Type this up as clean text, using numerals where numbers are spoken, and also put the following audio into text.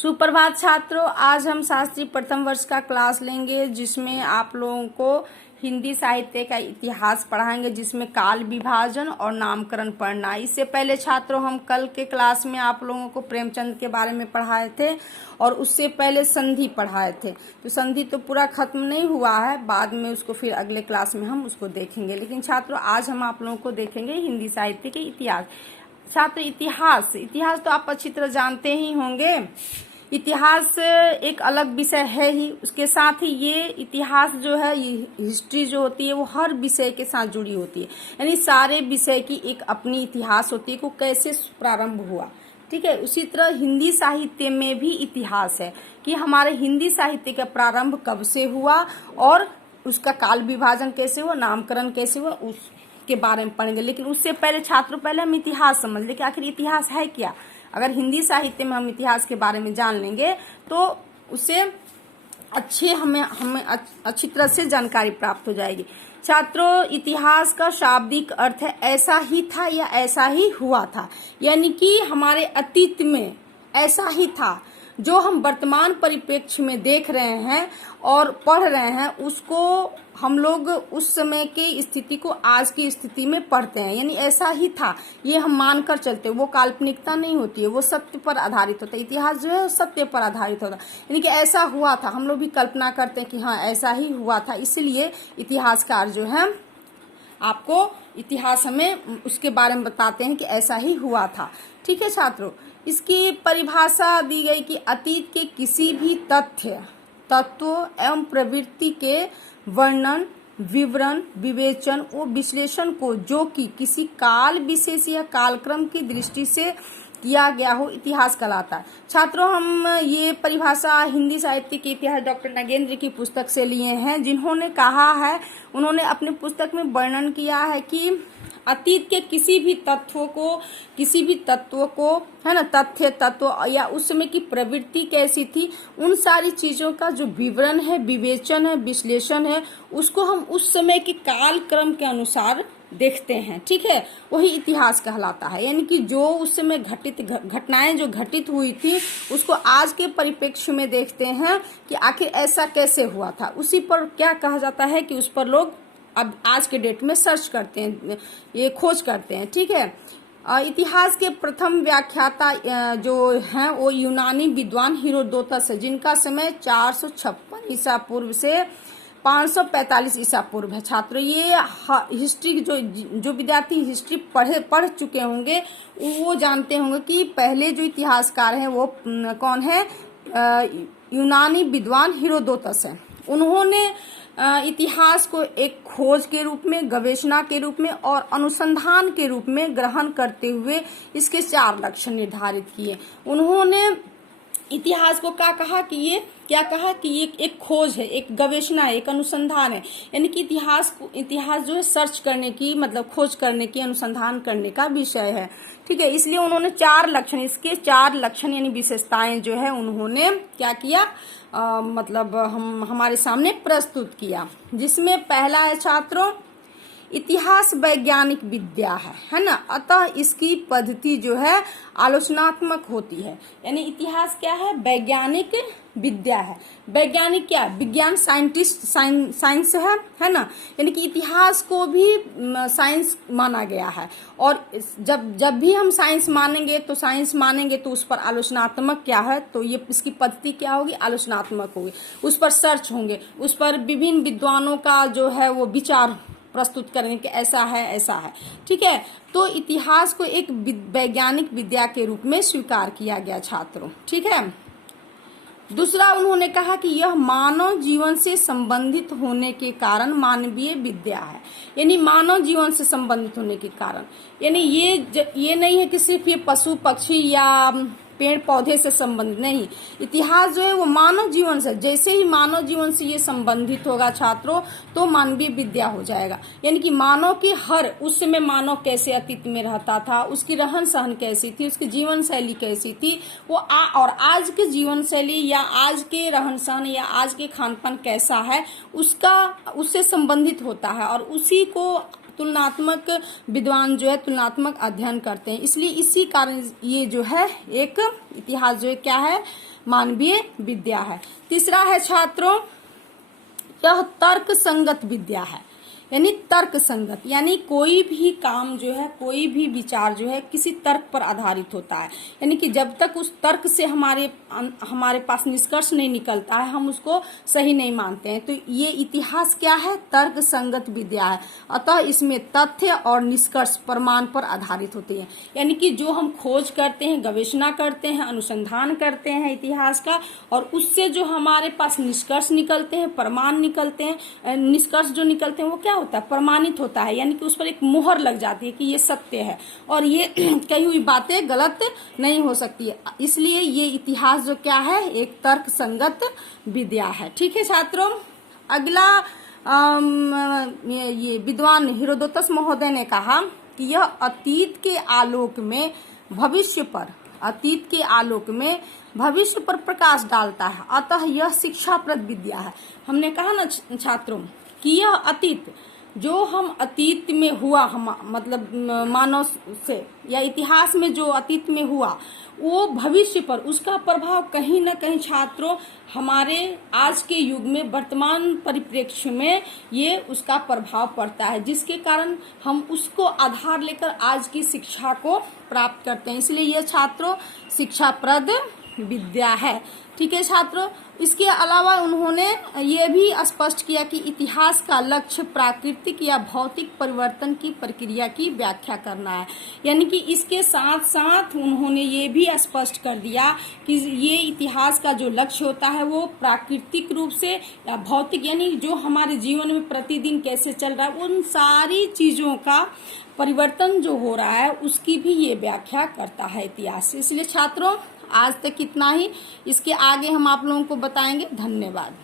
सुप्रभात छात्रों, आज हम शास्त्री प्रथम वर्ष का क्लास लेंगे जिसमें आप लोगों को हिंदी साहित्य का इतिहास पढ़ाएंगे, जिसमें काल विभाजन और नामकरण पढ़ना। इससे पहले छात्रों हम कल के क्लास में आप लोगों को प्रेमचंद के बारे में पढ़ाए थे और उससे पहले संधि पढ़ाए थे। तो संधि तो पूरा खत्म नहीं हुआ है, बाद में उसको फिर अगले क्लास में हम उसको देखेंगे। लेकिन छात्रों आज हम आप लोगों को देखेंगे हिंदी साहित्य के इतिहास। छात्र इतिहास तो आप अच्छी तरह जानते ही होंगे। इतिहास एक अलग विषय है ही, उसके साथ ही ये इतिहास जो है, ये हिस्ट्री जो होती है वो हर विषय के साथ जुड़ी होती है। यानी सारे विषय की एक अपनी इतिहास होती है को कैसे प्रारंभ हुआ। ठीक है, उसी तरह हिंदी साहित्य में भी इतिहास है कि हमारे हिंदी साहित्य का प्रारंभ कब से हुआ और उसका काल विभाजन कैसे हुआ, नामकरण कैसे हुआ, उसके बारे में पढ़ेंगे। लेकिन उससे पहले छात्रों पहले हम इतिहास समझ लें कि आखिर इतिहास है क्या। अगर हिंदी साहित्य में हम इतिहास के बारे में जान लेंगे तो उससे हमें अच्छी तरह से जानकारी प्राप्त हो जाएगी। छात्रों, इतिहास का शाब्दिक अर्थ है ऐसा ही था या ऐसा ही हुआ था, यानी कि हमारे अतीत में ऐसा ही था। जो हम वर्तमान परिप्रेक्ष्य में देख रहे हैं और पढ़ रहे हैं उसको हम लोग उस समय की स्थिति को आज की स्थिति में पढ़ते हैं, यानी ऐसा ही था ये हम मानकर चलते हैं। वो काल्पनिकता नहीं होती है, वो सत्य पर आधारित होता है। इतिहास जो है सत्य पर आधारित होता है, यानी कि ऐसा हुआ था। हम लोग भी कल्पना करते हैं कि हाँ ऐसा ही हुआ था, इसलिए इतिहासकार जो है आपको इतिहास हमें उसके बारे में बताते हैं कि ऐसा ही हुआ था। ठीक है छात्रों, इसकी परिभाषा दी गई कि अतीत के किसी भी तत्व एवं प्रवृत्ति के वर्णन, विवरण, विवेचन और विश्लेषण को जो कि किसी काल विशेष या कालक्रम की दृष्टि से किया गया हो इतिहास कहलाता है। छात्रों, हम ये परिभाषा हिंदी साहित्य के इतिहास डॉक्टर नागेंद्र की पुस्तक से लिए हैं, जिन्होंने कहा है, उन्होंने अपनी पुस्तक में वर्णन किया है कि अतीत के किसी भी तत्व को है ना, तत्व या उस समय की प्रवृत्ति कैसी थी, उन सारी चीजों का जो विवरण है, विवेचन है, विश्लेषण है, उसको हम उस समय के काल क्रम के अनुसार देखते हैं। ठीक है, वही इतिहास कहलाता है। यानी कि जो उस समय घटनाएं जो घटित हुई थी उसको आज के परिप्रेक्ष्य में देखते हैं कि आखिर ऐसा कैसे हुआ था। उसी पर क्या कहा जाता है कि उस पर लोग अब आज के डेट में सर्च करते हैं, ये खोज करते हैं। ठीक है, इतिहास के प्रथम व्याख्याता जो हैं वो यूनानी विद्वान हेरोडोटस है, जिनका समय 456 ईसा पूर्व से 545 ईसा पूर्व है। छात्रों, ये हिस्ट्री जो विद्यार्थी हिस्ट्री पढ़ चुके होंगे वो जानते होंगे कि पहले जो इतिहासकार हैं वो कौन है, यूनानी विद्वान हेरोडोटस है। उन्होंने इतिहास को एक खोज के रूप में, गवेषणा के रूप में और अनुसंधान के रूप में ग्रहण करते हुए इसके 4 लक्षण निर्धारित किए। उन्होंने इतिहास को क्या कहा कि ये एक खोज है, एक गवेषणा है, एक अनुसंधान है। यानी कि इतिहास जो है सर्च करने की, मतलब खोज करने की, अनुसंधान करने का विषय है। ठीक है, इसलिए उन्होंने 4 लक्षण, इसके 4 लक्षण यानी विशेषताएं जो है उन्होंने क्या किया, मतलब हमारे सामने प्रस्तुत किया। जिसमें पहला है छात्रों, इतिहास वैज्ञानिक विद्या है ना, अतः इसकी पद्धति जो है आलोचनात्मक होती है। यानी इतिहास क्या है, वैज्ञानिक विद्या है। वैज्ञानिक क्या है, विज्ञान, साइंस है ना। यानी कि इतिहास को भी साइंस माना गया है और जब भी हम साइंस मानेंगे तो उस पर आलोचनात्मक क्या है, तो ये इसकी पद्धति क्या होगी, आलोचनात्मक होगी। उस पर सर्च होंगे, उस पर विभिन्न विद्वानों का जो है वो विचार प्रस्तुत करेंगे कि ऐसा है। ठीक है, तो इतिहास को एक वैज्ञानिक विद्या के रूप में स्वीकार किया गया छात्रों। ठीक है, दूसरा उन्होंने कहा कि यह मानव जीवन से संबंधित होने के कारण मानवीय विद्या है। यानी मानव जीवन से संबंधित होने के कारण, यानी ये नहीं है कि सिर्फ ये पशु पक्षी या पेड़ पौधे से संबंधित नहीं। इतिहास जो है वो मानव जीवन से, जैसे ही मानव जीवन से ये संबंधित होगा छात्रों तो मानवीय विद्या हो जाएगा। यानी कि मानव की उस समय मानव कैसे अतीत में रहता था, उसकी रहन सहन कैसी थी, उसकी जीवन शैली कैसी थी, वो और आज के जीवन शैली या आज के रहन सहन या आज के खान पान कैसा है, उससे संबंधित होता है। और उसी को तुलनात्मक विद्वान जो है तुलनात्मक अध्ययन करते हैं। इसलिए इसी कारण ये जो है एक इतिहास जो है क्या है, मानवीय विद्या है। तीसरा है छात्रों, यह तर्क संगत विद्या है। यानी तर्क संगत, यानी कोई भी काम जो है, कोई भी विचार जो है किसी तर्क पर आधारित होता है। यानी कि जब तक उस तर्क से हमारे पास निष्कर्ष नहीं निकलता है, हम उसको सही नहीं मानते हैं। तो ये इतिहास क्या है? तर्क संगत विद्या है। अतः इसमें तथ्य और निष्कर्ष प्रमाण पर आधारित होते हैं। यानी कि जो हम खोज करते हैं, गवेषणा करते हैं, अनुसंधान करते हैं इतिहास का, और उससे जो हमारे पास निष्कर्ष निकलते हैं, प्रमाण निकलते हैं, निष्कर्ष जो निकलते हैं वो क्या होता है? प्रमाणित होता है। यानी कि उस पर एक मुहर लग जाती है कि ये सत्य है और ये कही हुई बातें गलत नहीं हो सकती है। इसलिए ये इतिहास जो क्या है? एक तर्क संगत विद्या है। ठीक है छात्रों, अगला ये विद्वान हेरोदोतस महोदय ने कहा कि यह अतीत के आलोक में भविष्य पर प्रकाश डालता है, अतः यह शिक्षाप्रद विद्या है। हमने कहा ना छात्रों कि यह अतीत, जो हम अतीत में हुआ, हम मतलब मानव से या इतिहास में जो अतीत में हुआ, वो भविष्य पर उसका प्रभाव कहीं ना कहीं छात्रों हमारे आज के युग में, वर्तमान परिप्रेक्ष्य में ये उसका प्रभाव पड़ता है, जिसके कारण हम उसको आधार लेकर आज की शिक्षा को प्राप्त करते हैं। इसलिए यह छात्रों शिक्षाप्रद विद्या है। ठीक है छात्रों, इसके अलावा उन्होंने ये भी स्पष्ट किया कि इतिहास का लक्ष्य प्राकृतिक या भौतिक परिवर्तन की प्रक्रिया की व्याख्या करना है। यानी कि इसके साथ साथ उन्होंने ये भी स्पष्ट कर दिया कि ये इतिहास का जो लक्ष्य होता है वो प्राकृतिक रूप से या भौतिक, यानी जो हमारे जीवन में प्रतिदिन कैसे चल रहा है, उन सारी चीजों का परिवर्तन जो हो रहा है उसकी भी ये व्याख्या करता है इतिहास। इसलिए छात्रों आज तक इतना ही, इसके आगे हम आप लोगों को बताएंगे। धन्यवाद।